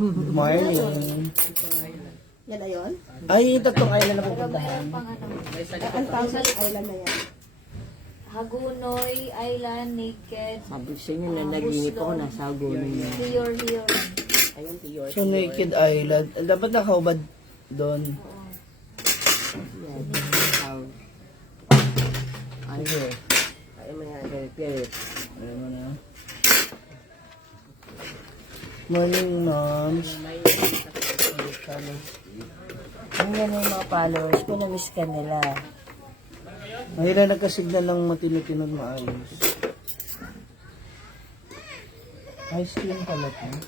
Good morning. Yan na yun? Ay, tatlong island na pupuntahan. Ang tawag sa island na yan. Hagunoy, Island, Naked, Sabi sa inyo na naginip ako nasa Hagunoy na. Hiyor. Ayun, Tiyor. So, Naked Island. Dapat nakahubad doon. Yan. Ay, Sige. ay mo yan. Pirit. Ayan mo na. Morning, moms. Ang yan yung mga followers ko, na-miss ka nila. Mahira nagkasignal lang matino-tinod maayos. Ice cream pala ito.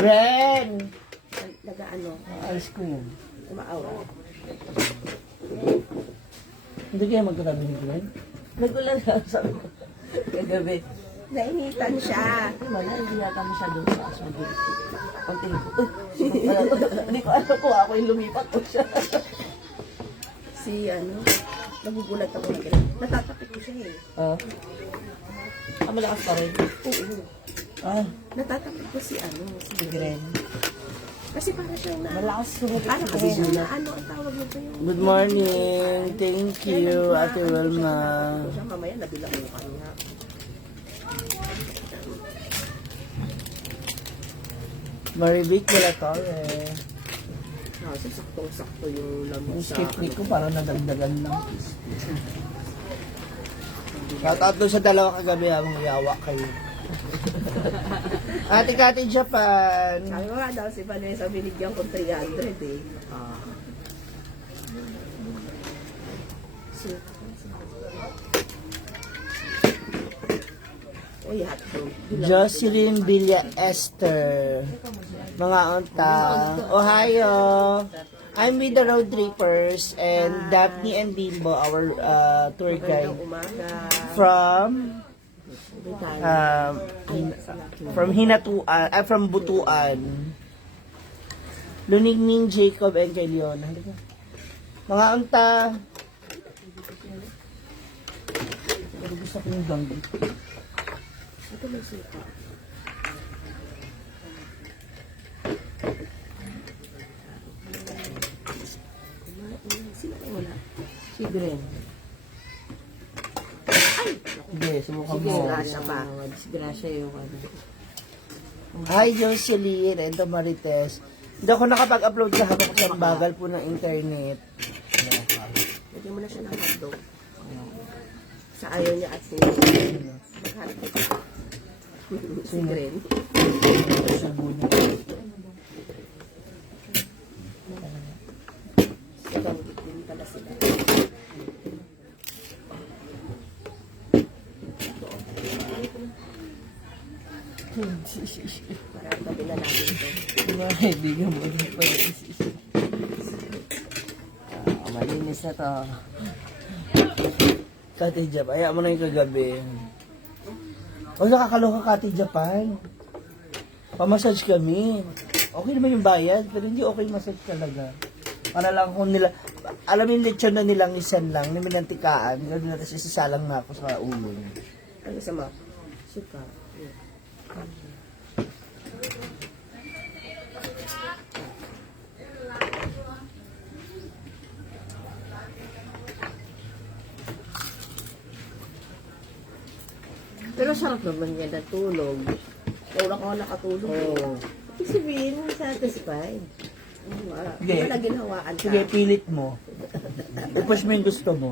Ren! Nag-ano, Ice cream. umaawa. Hindi kayo magkatabi ni Ren? Nagulat ako sa kagabi. Nainitan siya. Wala, hindi yata masyadong sa asmagin. Ang tingin ko, hindi ko alam ko ako yung lumipat ko siya. Si nagugulat ako na ganun. Natatapik ko siya eh. Malakas pa rin. Oo. Ah, Natatapik ko si Si Gren. Kasi para siyang Malakas sumipit para si kasi Gren. siyang ang tawag nito yung... good morning. Thank you, Ate Wilma. Siya mamaya nabilang mo kanya. Maribik de la Torre. Kasi saktong-sakto yung Yung lamig sa... skip week ko parang nadagdagan lang. Shoutout doon sa dalawa kagabi habang yawa kayo. Ate Kati Japan. Sabi ko nga daw si Vanessa, binigyan ko 300 eh. Uy, hotdog. Jocelyn Villa Esther. Mga unta. Ohio. I'm with the road trippers and Daphne and Bimbo, our tour guide Magandang umaga. from from Butuan. Lunigning, Jacob, and kay Leona. Mga unta. Pero gusto ko yung ganggi. Ito may suka. Sino kayo wala? Si Gren. Hindi, sumukan Sige, mo. Grasya pa. Disgrasya yung ano. Hi, Jocelyn and Marites. Hindi ako nakapag-upload sa habang sa bagal po ng internet. Lagyan mo na siya ng hotdog. Sa ayaw niya at mag-hotdog. Si Gren. Subo niya. Ikaw, din pala sila. Parang tabi na natin ito. Mga kaibigan mo rin pa rin. Malinis na to. Kati Japan. Ayaw mo na yung kagabi. O, nakakaloka Kati Japan. Pamassage kami. Okay naman yung bayad, pero hindi okay yung massage talaga. Para lang kung nila, alam yung lechon na nilang isan lang, na minantikaan, gano'n na, tapos isisalang na ako sa ulo niya. Ano sa mga? Suka. Pero sarap naman yan natulog. Wala ko nakatulog. Oo. Ibig sabihin, satisfied. Sige. Hindi na ginhawaan ka. Sige, pilit mo. I-push mo yung gusto mo.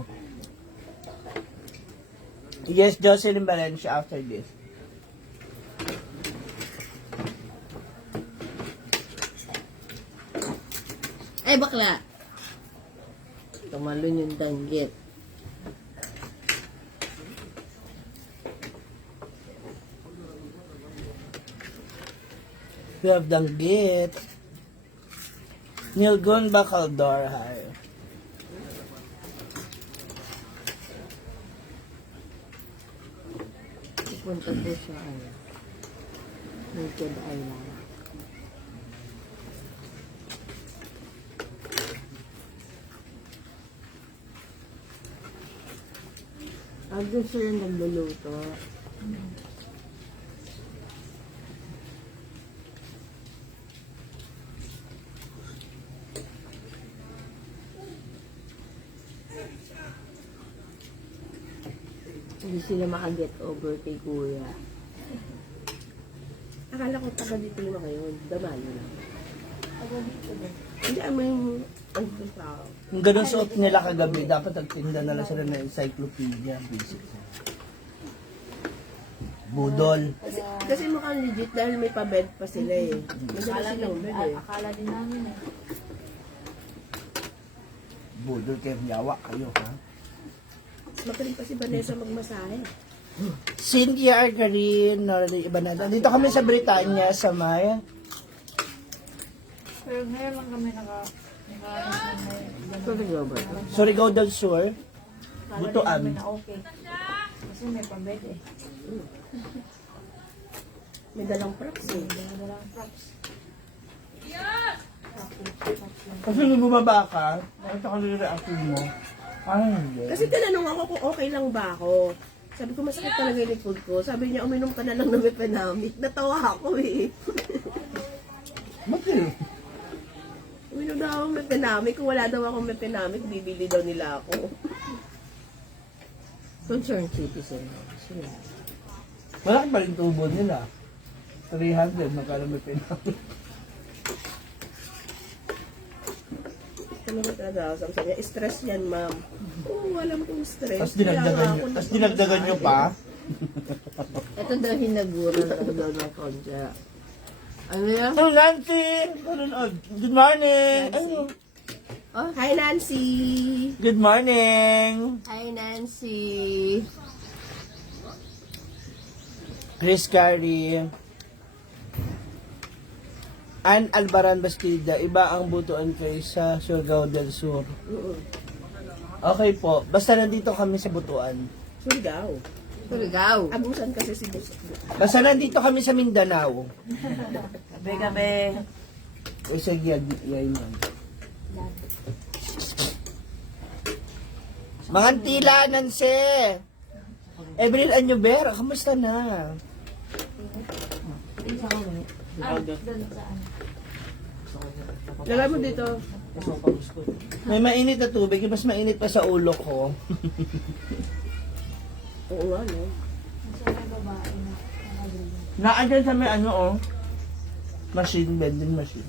Yes, Jocelyn Valencia after this. Ay, bakla! Tumalon yung danggit. We have Danggit. Nilgon Bacaldor. Hi. Pupunta po siya, Naked Island. Doon sila nagluluto. Hindi sila makaget over kay Kuya. Akala ko taga dito na ngayon. Damali lang. Taga dito ba? Hindi mo yung ang tao. Yung ganun suot nila kagabi, dapat nagtinda na lang sila ng encyclopedia. Basic. Budol. Kasi mukhang legit dahil may pa-bed pa sila eh. Madala silang bed eh. Akala din namin eh. Budol kayo, yawa kayo, ha? Magaling pa si Vanessa magmasahe. Cynthia Argarin, iba na. Dito kami sa Britanya, sa May. Pero ngayon lang kami Sorry, Robert. Surigao del Sur. Butuan. na okay. Kasi may pambed eh. May dalang props eh. Dalang props. Kasi nung bumaba ka, nakita ko yung reaction mo. Parang hindi. Kasi tinanong ako kung okay lang ba ako. Sabi ko, masakit talaga yung likod ko. Sabi niya, uminom ka na lang ng Mepinamic. Natawa ako eh. Bakit? Uminom daw akong Mepinamic. Kung wala daw akong Mepinamic, bibili daw nila ako. Concerned citizen. Sila. Malaki pa rin tubo nila. 300, magkano may pinamit. Talaga talaga ako. Sabi niya, stress yan, ma'am. Oo, alam kong stress. Tapos dinagdagan nyo pa. Ito daw hinaguran lang daw ng konja. Ano yan? Oh, Nancy! Good morning! Nancy. Ano? Oh, hi Nancy! Good morning! Hi Nancy! Chris Carey. Ann Albaran Bastida, iba ang butuan kayo sa Surigao del Sur. Okay po, basta nandito kami sa butuan. Surigao. Surigao. Abusan kasi si Buso. Basta nandito kami sa Mindanao. Gabi-gabi. O sige, yan. Mga tila, Nancy! Evelyn Anyubera, kamusta na? Doon saan? Lagay mo dito. May mainit na tubig, mas mainit pa sa ulo ko. Oo nga, no? Nasa may babae na. Nakagulong. Naandyan sa may ano oh. Machine, vending machine.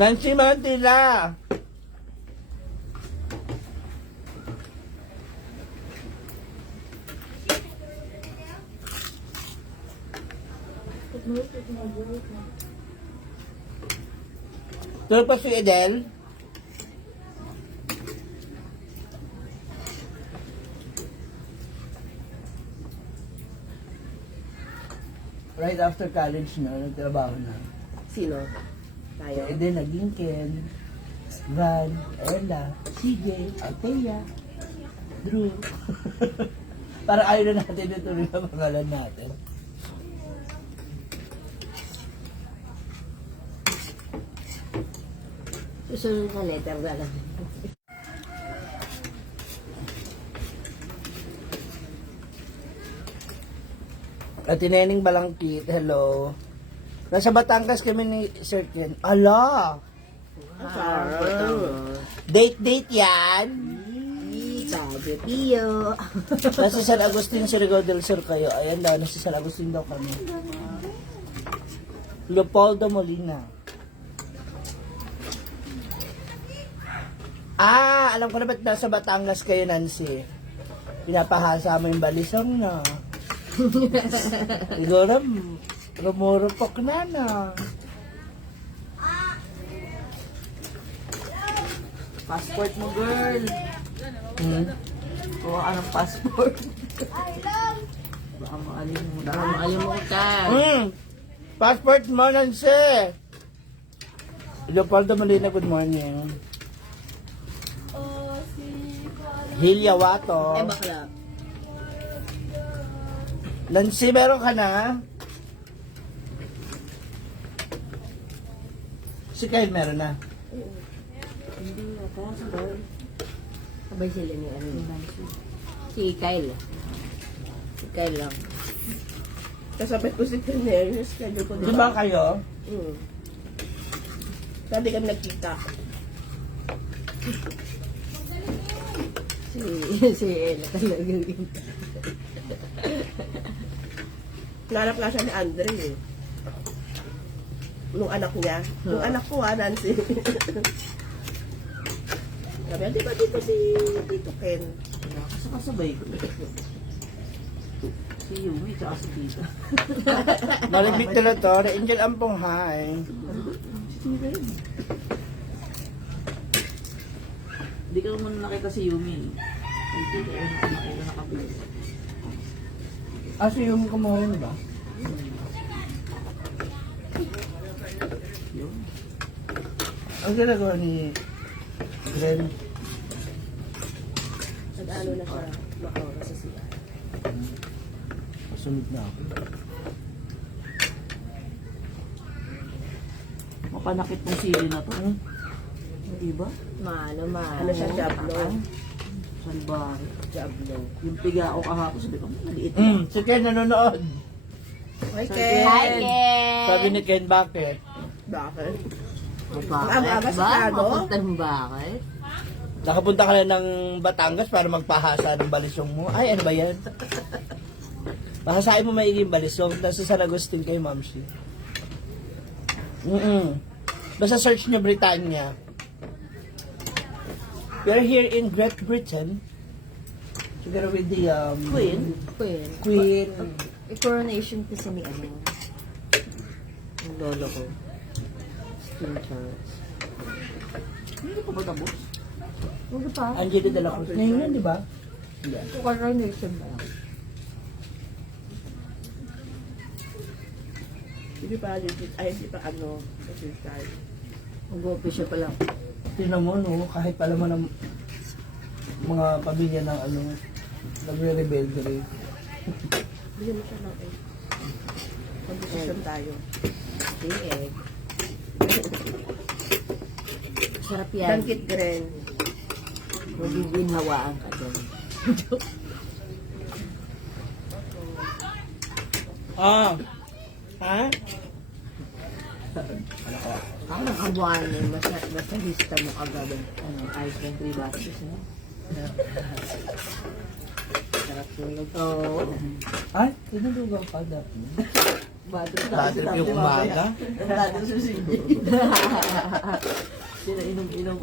Nancy Mantila! Tuloy pa si Edel? Right after college na, nagtrabaho na. Sino? Tayo? Si Edel, naging Ken, Van, Ella, Sige, Althea, Drew. Para ayaw na natin ituloy ang pangalan natin. Susunod na letter na lang. At Tineneng Balangkit, hello. Nasa Batangas kami ni Sir Ken. Ala! Date yan! Sabi, Pio. Nasa San Agustin, Surigao del Sur kayo. Ayan daw, nasa San Agustin daw kami. Leopoldo Molina. Ah, alam ko na ba't nasa Batangas kayo, Nancy? Pinapahasa mo yung balisong na. Siguro, rumurupok na na. Passport mo, girl. Kuha ka ng passport. Baka maalimutan. Baka makalimutan. Passport mo, Nancy. Leopoldo Molina, good morning. Hilya Wato. Bakla. Nancy, meron ka na? Si Kyle meron na. Hindi ako. Sabay sila ni ano. Si Kyle. Si Kyle lang. Kasabay ko si Kyle. Schedule ko Di ba kayo? Sabi kami nagkita. Si Ella talaga yun. Nanap nga siya ni Andre eh. Nung anak niya. Nung anak ko Nancy. Sabi, di ba dito si Tito Ken? Kasabay ko. Si Yumi, tsaka si Tita. Narinig na to. Angel Ampong, hi. Hindi ka naman nakita si Yumi. Hindi ka nakita nakapit. Ah, so yung kumuha yun ba? Yun. Ang ginagawa ni Glenn. Nag-ano na siya. Makaura sa siya. Sunod na ako. Mapanakit tong sili na to. Hindi ba? Malo. Ano siya, Diablo? Salbahe. Diablo. Yung piga ako kahapon, sabi ko, maliit Si Ken nanonood. Hi, Hi, Ken! Hi, Ken! Sabi ni Ken, bakit? Bakit? Bakit? Ang sa Ba? Tago? Mapunta mo bakit? Nakapunta ka na ng Batangas para magpahasa ng balisong mo. Ay, ano ba yan? Pahasain mo maigi yung balisong. Nasa San Agustin kay Mamsi. Basta search nyo Britannia. We're here in Great Britain. Together with the Queen. Queen. I-coronation kasi ni ano. Ang lolo ko. King Charles. Hindi pa ba tapos? Ano pa? Angela de la Cruz. Ngayon yan, di ba? Hindi. Coronation ba? Hindi pa legit. Ay, hindi pa ano. Official. Mag-office siya pala. Tinan mo, no? Kahit pala mo ng mga pamilya ng ano, nagre-rebelde rin. Bigyan mo siya ng egg. Mag-decision tayo. Si Egg. Sarap yan. Dangkit Gren. Magiging-hawaan ka dyan. Ah! Ha? Ang nakabuhan eh, masahista mo agad. Ano, ice cream 3 boxes, no? Sarap tulog. Oo. Ay, tinudugan ka dati. Bad trip yung umaga. Dati sa sili. Sila inom-inom.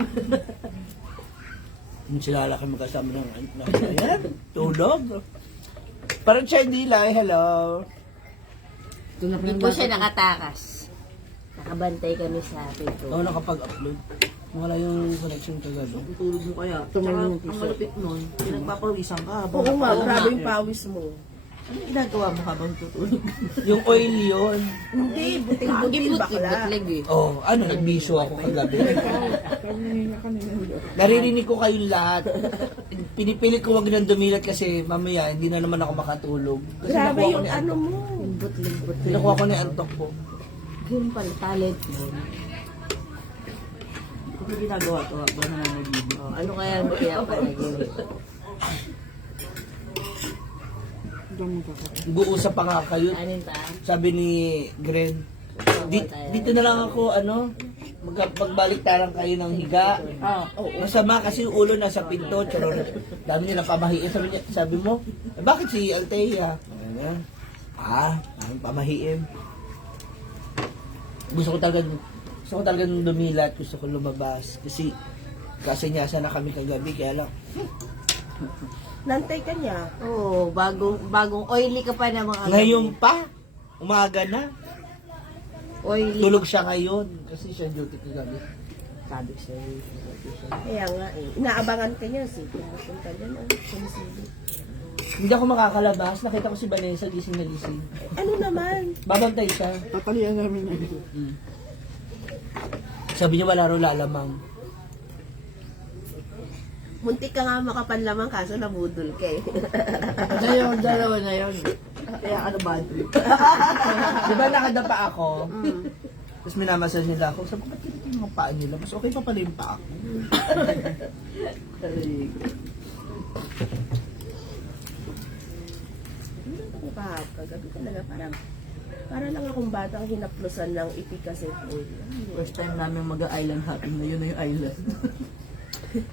Yung sila kami kasama ng ayan, tulog. Parang siya hindi lang, hello. Hindi po siya nakatakas. Nakabantay kami sa pinto. Oo, nakapag-upload. Wala yung connection kagabi. Tulog mo kaya. Tsaka, ang malupit nun, pinagpapawisan ka habang Oo nga, nakaupo. grabe yung pawis mo. Ano yung ginagawa mo habang tutulog? Yung oil yun. Hindi, buting-buting bakla. Butlig eh. Oh, ano, nagbisyo ako kagabi. Naririnig ko kayong lahat. Pinipilit ko wag nang dumilat kasi mamaya hindi na naman ako makatulog. Kasi Grabe nakuha ko yung ni ano mo. Yung butlig. Nakuha ko ni antok ko. Yun pala, talent mo. Ano yung ginagawa to habang nananaginip? Oh, ano kaya mo kaya panagin? Nag-uusap pa nga kayo. Anin pa? Sabi ni Gren, dito na lang ako, ano, magbaliktaran kayo ng higa. Masama kasi yung ulo nasa pinto, charot. Dami niya napamahiin. Sabi mo, bakit si Althea? Pamahiin. Gusto ko talaga dumilat, gusto ko lumabas. Kasi nyasa na kami kagabi, kaya lang. Nantay ka niya. Oo, bagong oily ka pa na mga Ngayon pa, umaga na. Oily. Tulog siya ngayon kasi siya duty kagabi. Sabi sa'yo. Kaya nga eh. Inaabangan ka niya. Sige, punta dyan. Sumisili. Hindi ako makakalabas. Nakita ko si Vanessa gising na gising. Ano naman? Babantay siya. Papalian namin na ito. Sabi niya wala raw lalamang. Muntik ka nga makapanlamang kaso nabudol ka eh. Ngayon, dalawa na yun. Kaya ano bad trip? Di ba nakadapa ako? Tapos minamassage nila ako. Sabi ko, ba't ganito yung mga paa nila? Mas okay pa pala yung paa ko. Ako kahap kagabi talaga para lang akong batang hinaplusan ng ipi kasi food. First time namin mag-island hopping na yun na yung island.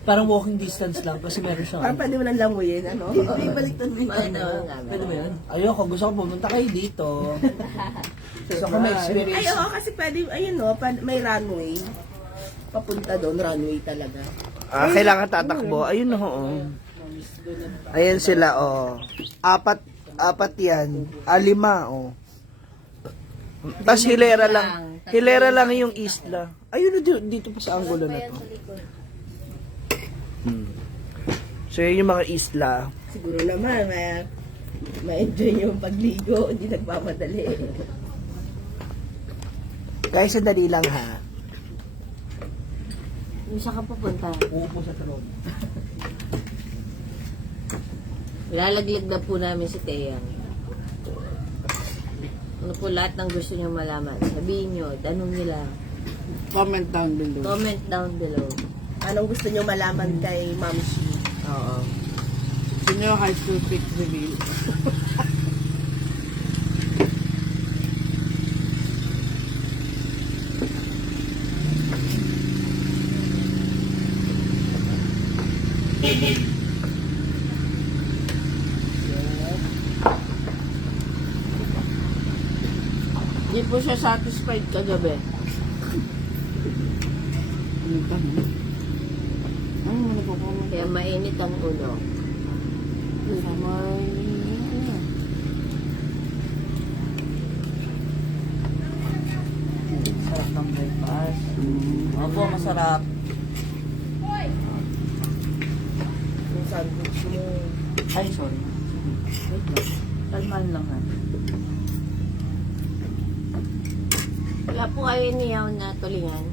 Parang walking distance lang kasi meron siyang Parang pwede mo nang lamuyin, ano? Hindi, baliktad mo yung Baliktad ano. mo namin. Pwede ba yun? Ayoko, gusto ko pumunta kayo dito. Gusto ko ma-experience. Ay, oo, kasi pwede, ayun no, may runway. Papunta doon, runway talaga. Kailangan tatakbo. Ayun oo. Ayan sila, oh. Apat yan. 5, oh. Tapos hilera lang yung isla. Ayun na dito pa sa angulo na to. So yun yung mga isla. Siguro naman, ma-enjoy yung pagligo, hindi nagmamadali. Guys, sandali lang ha. Yung saan ka pupunta? Uupo sa tulog. Lalaglag na po namin si Teyang. Ano po lahat ng gusto niyo malaman? Sabihin niyo, tanong niyo lang. Comment down below. Comment down below. Anong gusto niyo malaman kay Ma'am Shi? Oo. Senior high school pick reveal. Hindi po siya satisfied kagabi. Ano po comment? Kaya mainit ang ulo. Good morning. Sarap ng breakfast. Opo, masarap. Yung sandwich mo. Ay, sorry. Wait lang. Kalman lang ha. Wala po kayo niyaw na tulingan.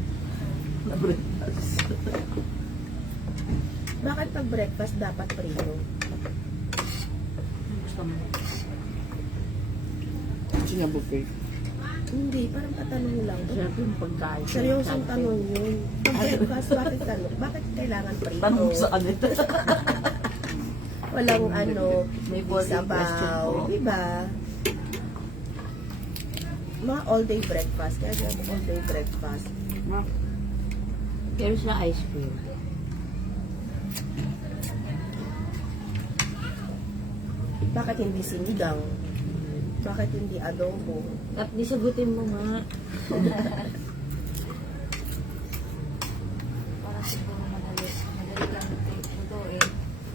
Na breakfast. Bakit pag breakfast dapat prito? Gusto mo? Senior buffet. Hindi, parang patanong lang. Sarap yung pagkain. Seryosong tanong yun. Pag breakfast, bakit kailangan prito? Tanong mo sa kanila. Walang ano, May boarding question sabaw, po. diba? Mga all-day breakfast. Kaya dyan, all-day breakfast. Here's the ice cream. Bakit hindi sinigang? Bakit hindi adobo? At di sagutin mo nga. Para siguro madali. Madali lang ito eh.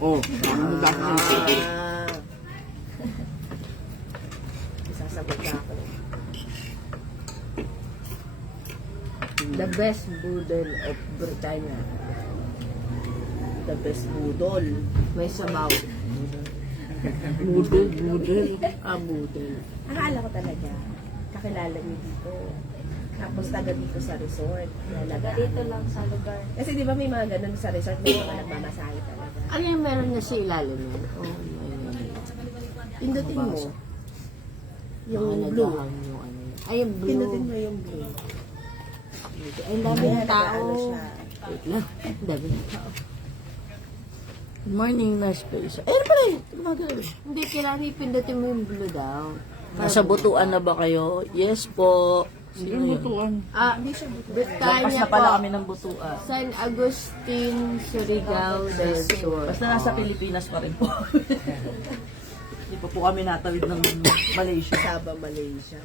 Oh, ano dapat yung Isasagot na ako. The best budol of Britannia. The best budol. May sabaw. Budol. Budol. Akala ko talaga, kakilala niyo dito. Tapos taga dito sa resort. Taga dito lang sa lugar. Kasi di ba may mga ganun sa resort, may mga nagmamasahe talaga. Ano yung meron na sa ilalim niya? Oh, pindutin mo. Yung blue. Ay, yung blue. Pindutin mo yung blue. Ay, ang daming tao. Wait lang. Ang daming tao. Good morning, Nurse Paisa. Eh, ano pala eh? Gumagano. Hindi, kailangan ipindutin mo yung blue daw. Nasa butuan na ba kayo? Yes po. Sino Yung yun? butuan. Hindi siya buto. Lampas Britannia na pala po. kami ng butuan. San Agustin, Surigao del Sur. Basta nasa Pilipinas pa rin po. Hindi pa po kami natawid ng Malaysia. Sabah, Malaysia.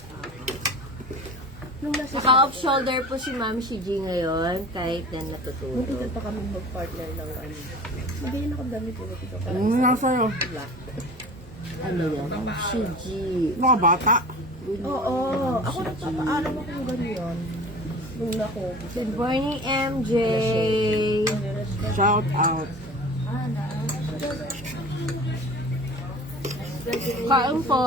Naka-off shoulder po si Ma'am si G ngayon, kahit yan natutulog. Hindi pa kami mag-partner ng ano. Magayon ako damit yung natito ka. Ano nga sa'yo? Ano yan? Si G. Mga bata. Oo. Ako nagpapaalam akong ganyan. Nung ako. Good morning, MJ. Shout out. Kain po.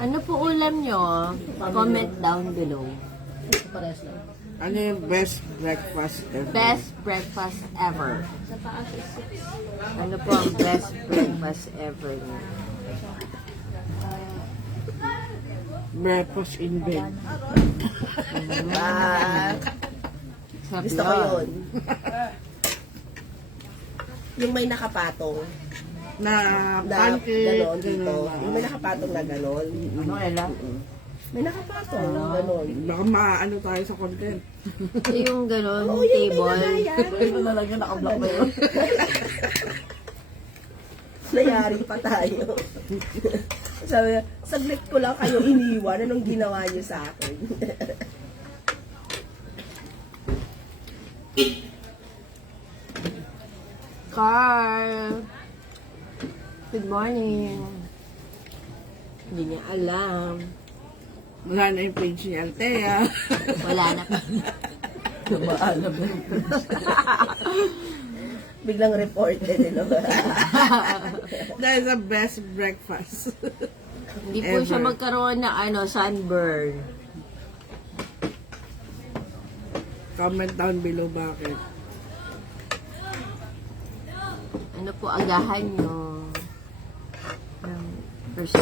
Ano po ulam nyo? Comment down below. Pares lang. Ano yung best breakfast ever? Best breakfast ever. Sa taas is 6. Ano po ang best breakfast ever nyo? Breakfast in bed. Ah, gusto ko yun. Yung may nakapatong Na na pancake. gano'n dito. Yung may nakapatong na gano'n. Ano, Ella? May nakapatong na gano'n. Baka maano tayo sa content. Yung gano'n, Oo, yung may table. nagayan. Ito na lang yun, nakablock na yun. Nayari pa tayo. Sabi niya, saglit ko lang kayo iniwan. Anong ginawa niyo sa akin? Carl. Good morning. Hindi niya alam. Wala na yung page ni Althea. Wala na. Maalam na yung Biglang reported, no? That is the best breakfast. Hindi po siya Ever. magkaroon ng sunburn. Comment down below bakit. Ano po agahan nyo? Ng first.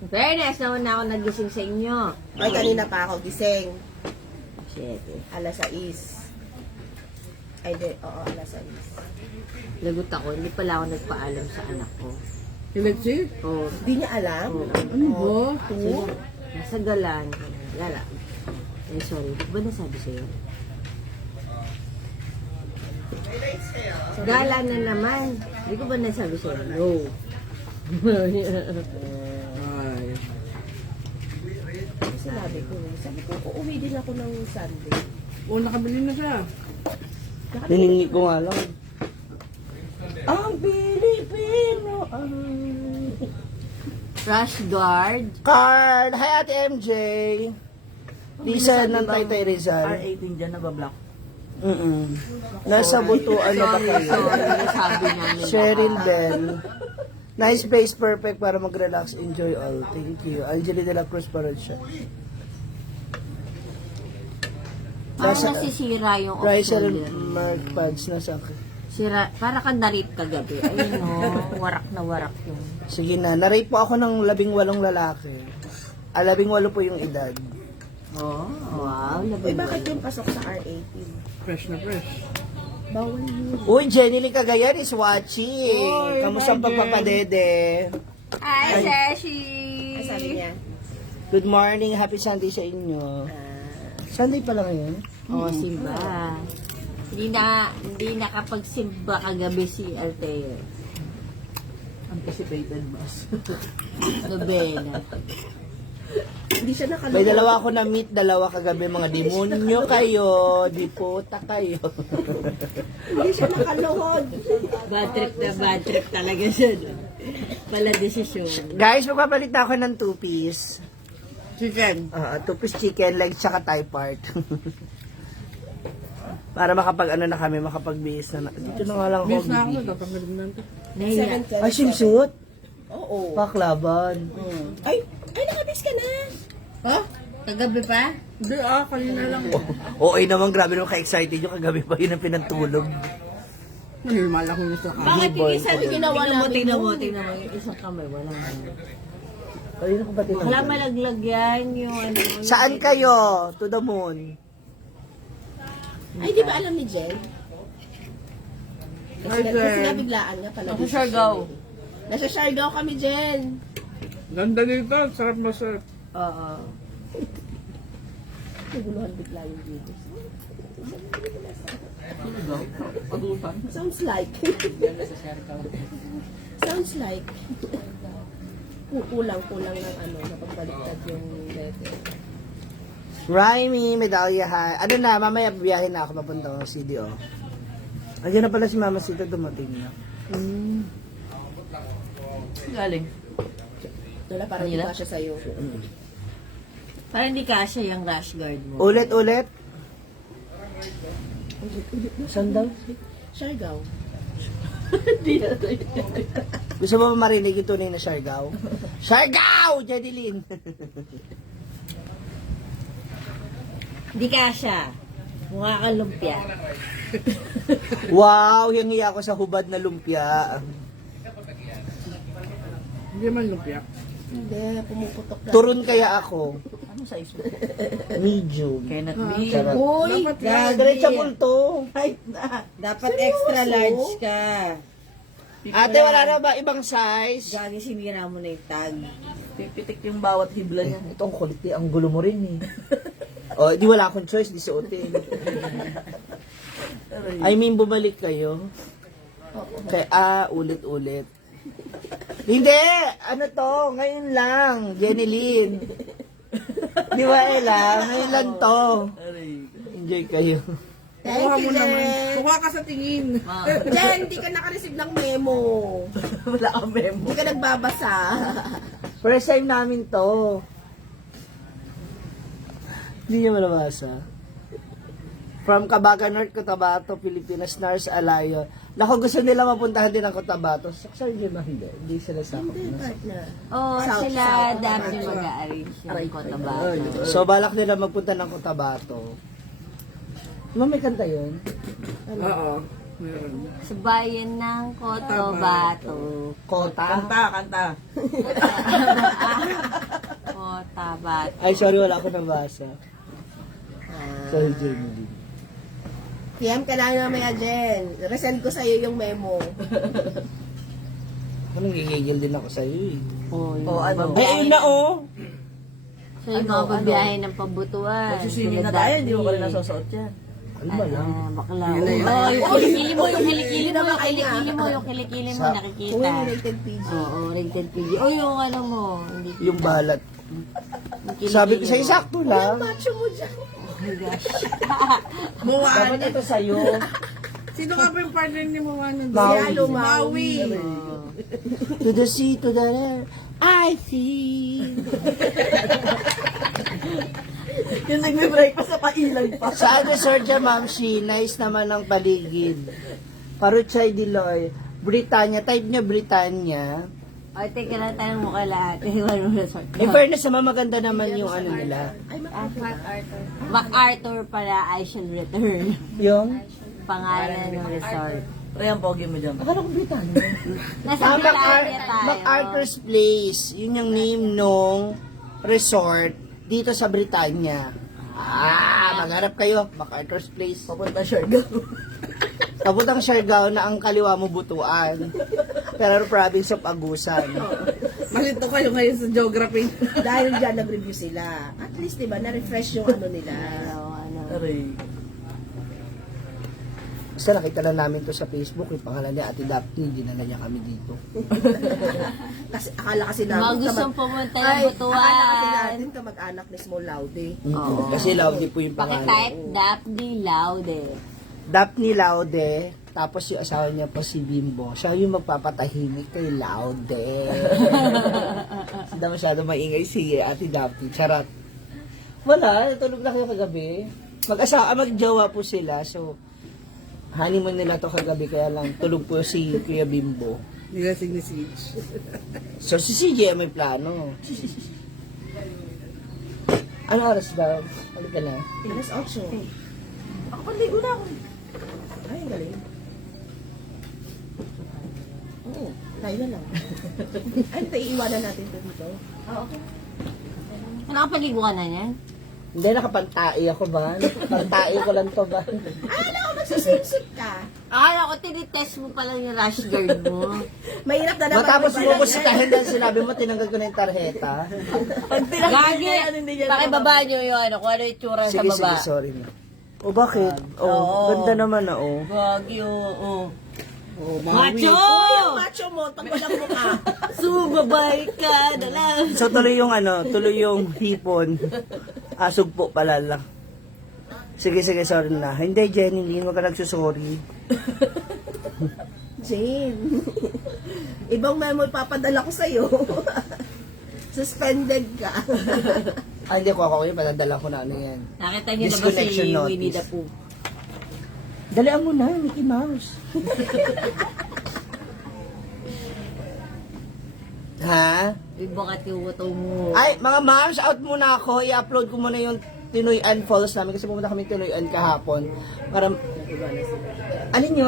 In fairness, naman na ako nagising sa inyo. Ay, kanina pa ako gising. Shit. Alas 6. Ay, di. Oo, alas 6. Lagot ako. Hindi pala ako nagpaalam sa anak ko. Alexi? Oh, Hindi niya alam? Ano ba? sige. Nasa galan. Lala. Eh, sorry. Di ba nasabi sa'yo? Gala na naman. Hindi ko ba nasabi sa'yo? No. Ay. Sinabi ko, sabi ko, uuwi din ako ng Sunday. Oo, nakabili na siya. Hiningi ko nga lang. Ang Pilipino ay... Rush guard. Card! Hi, Ate MJ! Lisa ng Taytay Rizal. R18 dyan nabablock. Nasa butuan na ba kayo? Sorry, nasabi namin. Cheryl Bell. Nice place, perfect para mag-relax, enjoy all. Thank you. Angeli de la Cruz parod siya. Parang nasisira yung Riser oxygen. Mark Pads na sa akin. Sira, para kang narip kagabi. Ayun o, warak na warak yung... Sige na, na-rape po ako ng 18 lalaki. 18 po yung edad. Oh, wow. Uy, bakit yung pasok sa R18? Fresh na fresh. Bawal yun. Uy, Jenny Lee Cagayan is watching. Oy, Kamusta ang hi, Jen. pagpapadede? Hi, Seshi! Ay, sabi niya, Good morning, happy Sunday sa inyo. Sunday pa lang ngayon? Oh, simba. Hindi nakapagsimba kagabi si Althea. Anticipated boss. Nobena. hindi siya nakalungkot. May dalawa ako na meet, dalawa kagabi, mga demonyo kayo, di puta kayo. Hindi siya nakalungkot. Bad trip talaga siya. Pala desisyon. Guys, magpapalit na ako ng 2-piece. Chicken. 2-piece chicken, legs, tsaka thigh part. Para makapag ano na kami, makapag-bihis na. Dito na nga lang ako. Miss na ako, bibihis. tatanggalin na ito. Nahiya. Ay, swimsuit? Oo. Paklaban. Ay, nakabis ka na. Ha? Kagabi pa? Hindi kanina lang. Okay naman, grabe naman ka-excited yung kagabi pa yun ang pinagtulog. Normal ako yung sa Bakit yung isa yung ginawa namin? Tingnan mo. Yung isang kamay. Walang ano. Ayun ako ba Wala tinanong? malaglag yan. Yung ano. Saan kayo? To the moon. Ay, di ba alam ni Jen? Hi, Jen. Kasi nabiglaan nga pala. Nasa Siargao. Nasa Siargao kami, Jen. Ganda dito, sarap masarap. Oo. Naguluhan bigla yung video. Pag-upan. Sounds like. Sounds like. Kulang ng ano, napagbaliktad yung letter. Raimi, medalya ha. Ano na, mamaya biyahin na ako papunta ng CDO. Ayun na pala si Mama Sita dumating na. Galing. Wala, parang Kanila? iba siya sa'yo. Parang hindi kasha yung rash guard mo. Ulit. Saan daw? Siargao. Gusto mo ba marinig yung tunay na Siargao? Siargao! Jedeline! Hindi kasha. Mukha kang lumpia. Wow, hingi ako sa hubad na lumpia. Hindi man lumpia. Hindi, pumuputok na. Turon kaya ako. Ano size mo? Medium. Cannot be. Charot. Uy, Diretsable to. dapat extra large ka. Ate, wala na ba ibang size? Gagi, sinira mo na yung tag. Pipitik yung bawat hibla niya. Itong kulit eh. Ang gulo mo rin eh. O, di wala akong choice. Di suotin. I mean, bumalik kayo. Kaya, ulit-ulit. Hindi! Ano to? Ngayon lang. Jenny Lynn. Di ba, Ella? Ngayon lang to. Enjoy kayo. Thank you, Jen. Kuha ka sa tingin. Jen, hindi ka naka-receive ng memo. Wala kang memo. Hindi ka nagbabasa. First time namin to. Hindi niya malabasa. From Cabaga North, Cotabato, Pilipinas, Nars, Alayo. Naku, gusto nila mapuntahan din ang Cotabato. Saksa hindi ba? Hindi sila sakop. Partner. Oh, South, sila South, dami Cotabato. mag-a-arrange ng Cotabato. So, balak nila magpunta ng Cotabato. Di ba may kanta yun? Oo. Meron. Sa bayan ng Cotabato. Kota? Kanta. Cotabato. Ay, sorry, wala ako nabasa. Sorry, Jenny. PM ka na mamaya, Jen. Resend ko sa'yo yung memo. Anong gigigil din ako sa'yo eh. Oh, O ano? Ay, ayun na oh! So, yung mga babiyahe ng pabutuan. Magsuswimming na tayo, hindi mo pa rin nasusuot yan. Ano ba lang? Bakla. Oh, yung kilikili mo, yung kilikili mo, yung kilikili mo, yung kilikili mo, nakikita. Uy, rated PG. Oo, rated PG. Oh, yung ano mo. Hindi Yung balat. yung kilikili Sabi ko mo. sa'yo, sakto lang. Macho mo dyan. Oh my gosh. Dapat ito sa'yo. Sino ka pa yung partner ni Mawana? Maui. Yalo, Maui. To the sea, to the air, I see. Yung nagme-break pa sa pailag pa. Sa ano, Sergio Mamsi, nice naman ang paligid. Paruchay Diloy, Britannia, type niya Britannia. O, teka lang, tanong mo kay lahat. Iwan mo na sort. In fairness naman, maganda naman yung ano nila. MacArthur pala, I shall return. Yung? Pangalan ng resort. Pero yung pogi mo dyan. Akala ko Britannia. Nasa Ah, Britannia tayo. MacArthur's Place. Yun yung name nung resort dito sa Britannia. Magharap kayo. MacArthur's Place. Papunta Siargao. Papuntang Siargao na ang kaliwa mo butuan. Pero province of Agusan. Malito kayo ngayon sa geography. Dahil dyan nag-review sila. At least, diba, na-refresh yung ano nila. Ano. Aray. Basta nakita na namin to sa Facebook. Yung pangalan niya Ate Daphne. Dinala niya kami dito. Kasi akala kasi namin Mga gustong pumunta ng Ay, butuan. akala kasi natin kamag-anak ni Small Laude. Oo. Kasi Laude po yung pangalan. Pakitype, Daphne Laude. Daphne Laude. Tapos yung asawa niya po si Bimbo. Siya yung magpapatahimik kay Laude. Hindi masyado maingay si Ate Daphne. Charot. Wala. Tulog na kayo kagabi. Mag-jowa po sila. So, honeymoon nila to kagabi. Kaya lang tulog po si Kuya Bimbo. Nilasing ni Siege. So, si CJ may plano. Ano oras daw? Ano ka na? Alas 8. Ako panligo na ako. Ay, galing. Oo, tayo na lang. Ano tayo, iiwanan natin ito dito? Nakapaligo ka na yan? Hindi, nakapantai ako ba? Pantai ko lang to ba? Ano, magsisimsip ka. Akala ko, tinitest mo pa lang yung rash guard mo. Mahirap na naman. Matapos yung mo ko balance. sa kahindan, sinabi mo, tinanggal ko na yung tarjeta. Pag tinanggal Gagi! niya yan, hindi niya Pakibaba nyo yung ano, kung ano yung tsura sa Sige, baba. sige, sorry na. O bakit? Oo. Ganda naman na, oh. Gagi, oo. Macho! Uy, ang macho mo, pag walang mukha. Sumabay ka na lang. So, tuloy yung hipon. Sugpo pala lang. Sige, sorry na. Hindi, Jenny, hindi mo ka nagsusorry. Jane, ibang memo ipapadala ko sa'yo. Suspended ka. Hindi ko ako yun, patadala ko na ano yan. Nakita niyo na ba si Disconnection notice. Winnie the Pooh? Dalian mo na, Mickey Mouse. Ha? Ibakat yung buto mo. Ay, mga moms, out muna ako. I-upload ko muna yung Tinoyan Falls namin kasi pumunta kami Tinoyan kahapon. Para... Alin nyo?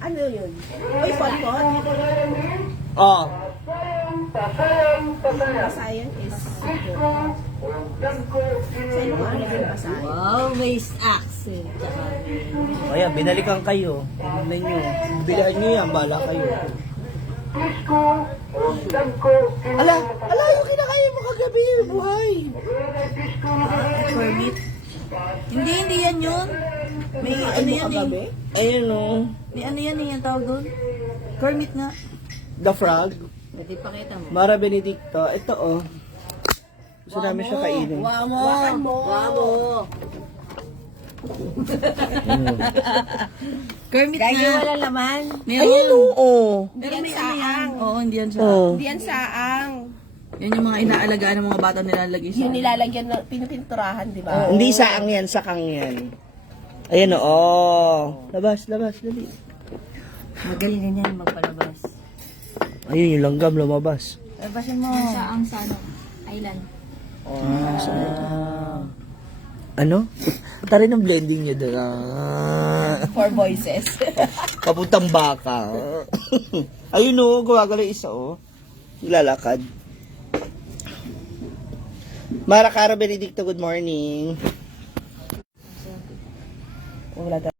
Ano yun? Uy, pot. Oh. Pasayan is support. Sa Ilocano din pasayan. Wow, may accent. Tsaka Kaya, binalikan kayo. Tignan nyo. Bilihan nyo yan, bala kayo. Ala, yung kinakaya mo kagabi, buhay. Kermit. Hindi yan yun. May ano yan eh. Ayun o. May ano yan eh, ang tawag doon. Kermit nga. The Frog. pwede pakita mo. Mara Benedicto. Ito o. Gusto namin siya kainin. Wakan mo. Kermit Kaya nga. wala laman. Ayun oo. Pero may Hindi yan ano yan. saang. Oo, hindi yan siya. Oh. Hindi yan saang. Yan yung mga inaalagaan ng mga bata nilalagay sa... Yung nilalagyan na pinupinturahan, di ba? Hindi saang yan, sakang yan. Ayan o. Labas, dali. Magaling yan magpalabas. Ayun yung langgam lumabas. Labasin mo. Sa ano? Island. Ano? Tari ng blending niya doon. Ah. For voices. Papuntang baka. Ayun o, gumagalaw isa o. Lalakad. Mara Caro Benedicto, good morning. Wala